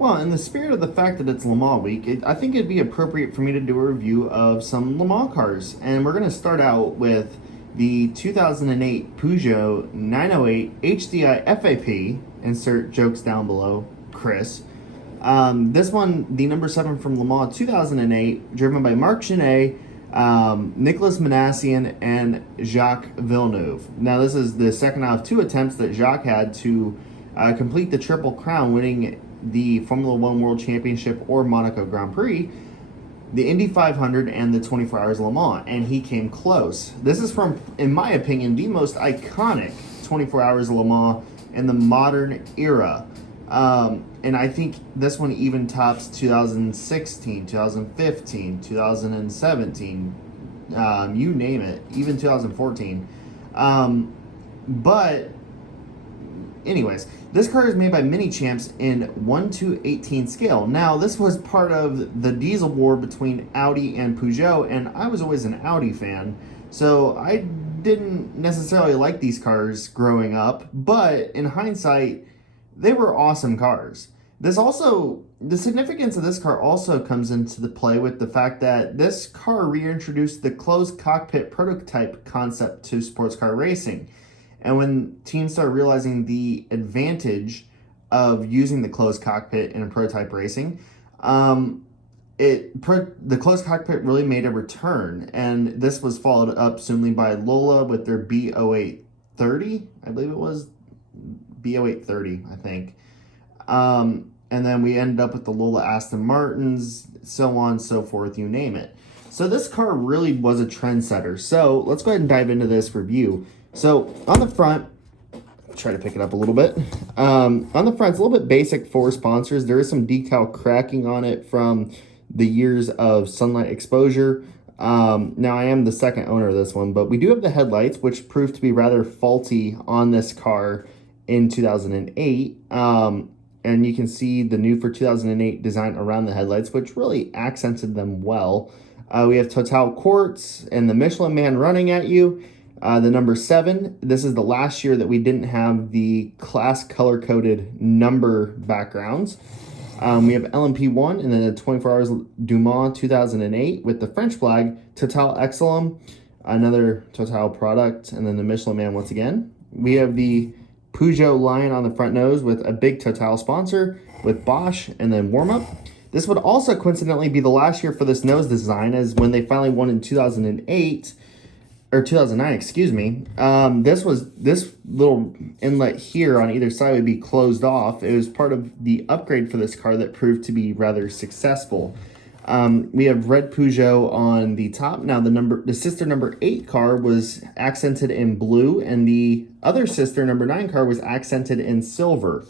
Well, in the spirit of the fact that it's Le Mans week, I think it'd be appropriate for me to do a review of some Le Mans cars. And we're going to start out with the 2008 Peugeot 908 HDI FAP. Insert jokes down below, Chris. This one, the number 7 from Le Mans 2008, driven by Marc Genet, Nicolas Manassian, and Jacques Villeneuve. Now, this is the second out of 2 attempts that Jacques had to complete the Triple Crown, winning the Formula One World Championship or Monaco Grand Prix, the Indy 500, and the 24 Hours Le Mans, and he came close. This is from, in my opinion, the most iconic 24 Hours Le Mans in the modern era. And I think this one even tops 2016, 2015, 2017, you name it, even 2014. But anyways, this car is made by minichamps in 1/18 scale. Now, this was part of the diesel war between Audi and Peugeot, and I was always an Audi fan, so I didn't necessarily like these cars growing up, but in hindsight, they were awesome cars. The significance of this car also comes into the play with the fact that this car reintroduced the closed cockpit prototype concept to sports car racing. And when teams started realizing the advantage of using the closed cockpit in a prototype racing, the closed cockpit really made a return. And this was followed up soonly by Lola with their B0830, I believe it was B0830, I think. And then we ended up with the Lola Aston Martins, so on and so forth, you name it. So this car really was a trendsetter. So let's go ahead and dive into this review. So on the front, try to pick it up a little bit. On the front, it's a little bit basic for sponsors. There is some decal cracking on it from the years of sunlight exposure. Now, I am the second owner of this one, but we do have the headlights, which proved to be rather faulty on this car in 2008. And you can see the new for 2008 design around the headlights, which really accented them well. We have Total Quartz and the Michelin Man running at you. The number 7, this is the last year that we didn't have the class color-coded number backgrounds. We have LMP1 and then the 24 Hours Du Mans 2008 with the French flag, Total Exelum, another Total product, and then the Michelin Man once again. We have the Peugeot line on the front nose with a big Total sponsor with Bosch and then warm-up. This would also coincidentally be the last year for this nose design, as when they finally won in 2008, or 2009, excuse me, this little inlet here on either side would be closed off. It was part of the upgrade for this car that proved to be rather successful. We have red Peugeot on the top. Now the sister number 8 car was accented in blue, and the other sister number 9 car was accented in silver.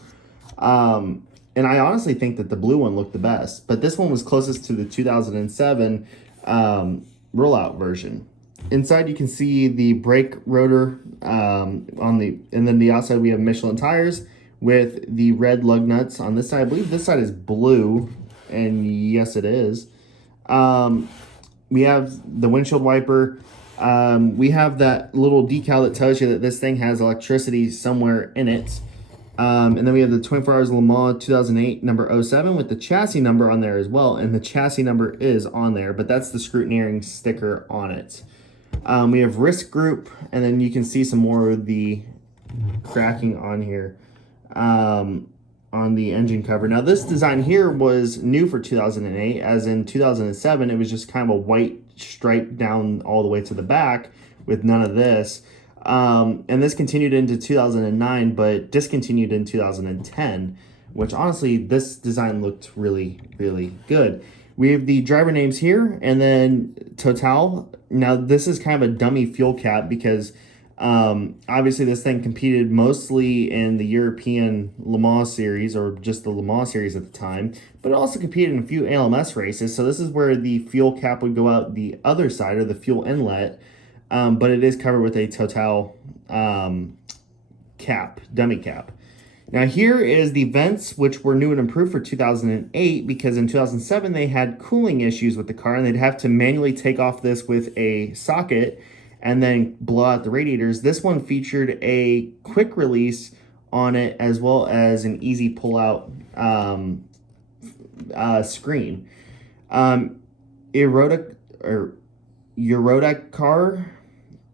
And I honestly think that the blue one looked the best, but this one was closest to the 2007 rollout version. Inside, you can see the brake rotor and then the outside we have Michelin tires with the red lug nuts on this side. I believe this side is blue, and yes, it is. We have the windshield wiper. We have that little decal that tells you that this thing has electricity somewhere in it. And then we have the 24 Hours Le Mans 2008 number 07 with the chassis number on there as well, and the chassis number is on there, but that's the scrutineering sticker on it. We have risk group, and then you can see some more of the cracking on here on the engine cover. Now, this design here was new for 2008, as in 2007, it was just kind of a white stripe down all the way to the back with none of this. And this continued into 2009, but discontinued in 2010, which honestly, this design looked really, really good. We have the driver names here, and then Total. Now, this is kind of a dummy fuel cap because obviously this thing competed mostly in the European Le Mans series, or just the Le Mans series at the time, but it also competed in a few ALMS races. So this is where the fuel cap would go out the other side, or the fuel inlet, but it is covered with a Total cap, dummy cap. Now here is the vents, which were new and improved for 2008, because in 2007 they had cooling issues with the car, and they'd have to manually take off this with a socket and then blow out the radiators. This one featured a quick release on it, as well as an easy pull out screen. Erotic or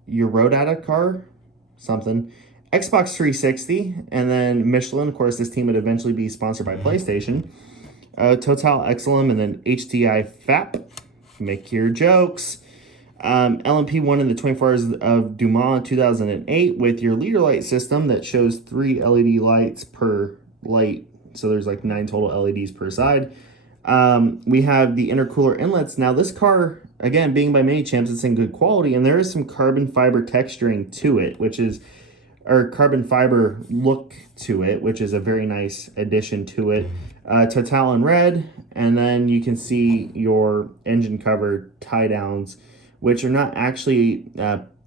Eurodata car, something. Xbox 360, and then Michelin. Of course, this team would eventually be sponsored by PlayStation. Total Exelum, and then HDI FAP. Make your jokes. LMP won in the 24 Hours of Du Mans in 2008 with your leader light system that shows 3 LED lights per light. So there's like 9 total LEDs per side. We have the intercooler inlets. Now this car, again, being by minichamps, it's in good quality, and there is some carbon fiber texturing to it, or carbon fiber look to it, which is a very nice addition to it. Total in red, and then you can see your engine cover tie downs, which are not actually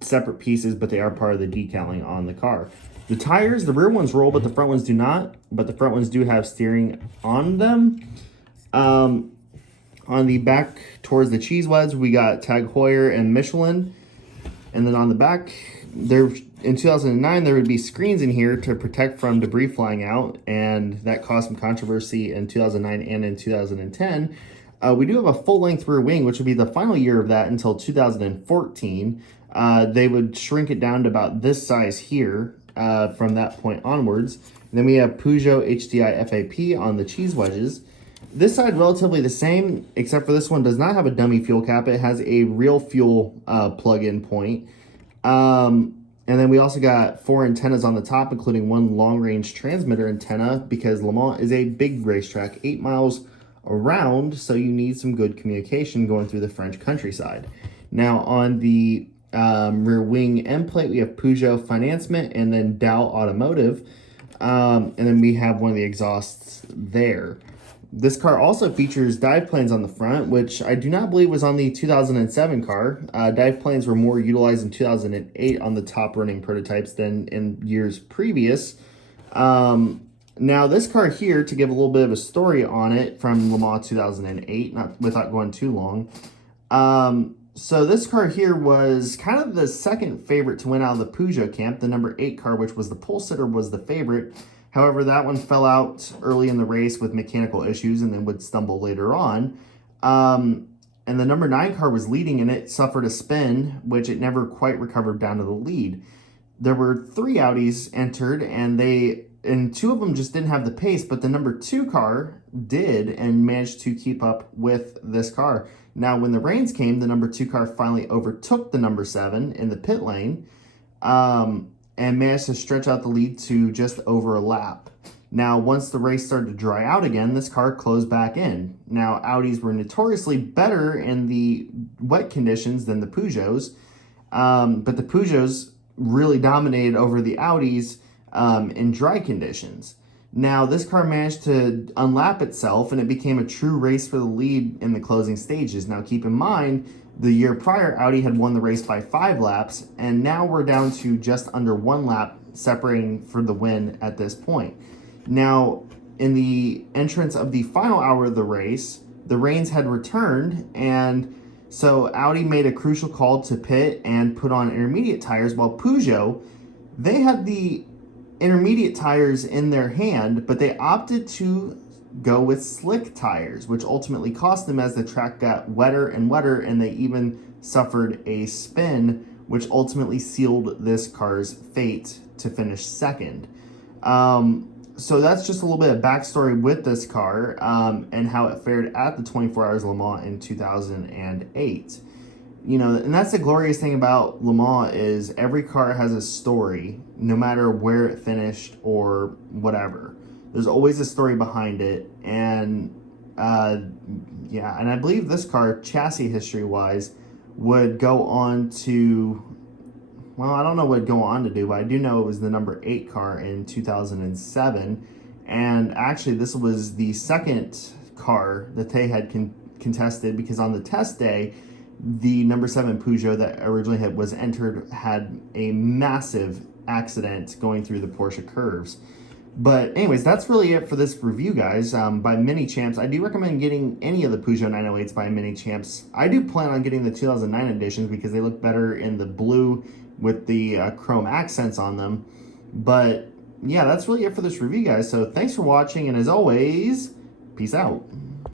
separate pieces, but they are part of the decaling on the car. The tires, the rear ones roll, but the front ones do not, but the front ones do have steering on them. On the back towards the cheese weds, we got Tag Heuer and Michelin. And then on the back, there in 2009, there would be screens in here to protect from debris flying out, and that caused some controversy in 2009 and in 2010. We do have a full-length rear wing, which would be the final year of that until 2014. They would shrink it down to about this size here from that point onwards. And then we have Peugeot HDI FAP on the cheese wedges. This side relatively the same, except for this one does not have a dummy fuel cap. It has a real fuel plug-in point. And then we also got 4 antennas on the top, including 1 long-range transmitter antenna, because Le Mans is a big racetrack, 8 miles around, so you need some good communication going through the French countryside. Now on the rear wing end plate, we have Peugeot Financement and then Dow Automotive. And then we have one of the exhausts there. This car also features dive planes on the front, which I do not believe was on the 2007 car. Dive planes were more utilized in 2008 on the top running prototypes than in years previous. Now this car here, to give a little bit of a story on it from Le Mans 2008, not without going too long. So this car here was kind of the second favorite to win out of the Peugeot camp. The number 8 car, which was the pole sitter, was the favorite. However, that one fell out early in the race with mechanical issues and then would stumble later on. And the number 9 car was leading, and it suffered a spin, which it never quite recovered down to the lead. There were 3 Audis entered, and 2 of them just didn't have the pace, but the number 2 car did and managed to keep up with this car. Now, when the rains came, the number 2 car finally overtook the number 7 in the pit lane, and managed to stretch out the lead to just over a lap. Now, once the race started to dry out again, this car closed back in. Now, Audis were notoriously better in the wet conditions than the Peugeots, but the Peugeots really dominated over the Audis in dry conditions. Now, this car managed to unlap itself, and it became a true race for the lead in the closing stages. Now, keep in mind, the year prior, Audi had won the race by 5 laps, and now we're down to just under 1 lap separating for the win at this point. Now, in the entrance of the final hour of the race, the rains had returned, and so Audi made a crucial call to pit and put on intermediate tires, while Peugeot, they had the intermediate tires in their hand, but they opted to go with slick tires, which ultimately cost them as the track got wetter and wetter, and they even suffered a spin, which ultimately sealed this car's fate to finish second. So that's just a little bit of backstory with this car and how it fared at the 24 Hours Le Mans in 2008. You know, and that's the glorious thing about Le Mans is every car has a story, no matter where it finished or whatever. There's always a story behind it, and yeah, and I believe this car, chassis history-wise, would go on to, well, I don't know what it'd go on to do, but I do know it was the number 8 car in 2007, and actually this was the second car that they had contested, because on the test day, the number 7 Peugeot that originally was entered had a massive accident going through the Porsche curves. But anyways, that's really it for this review, guys, by minichamps. I do recommend getting any of the Peugeot 908s by minichamps. I do plan on getting the 2009 editions because they look better in the blue with the chrome accents on them. But yeah, that's really it for this review, guys. So thanks for watching, and as always, Peace out.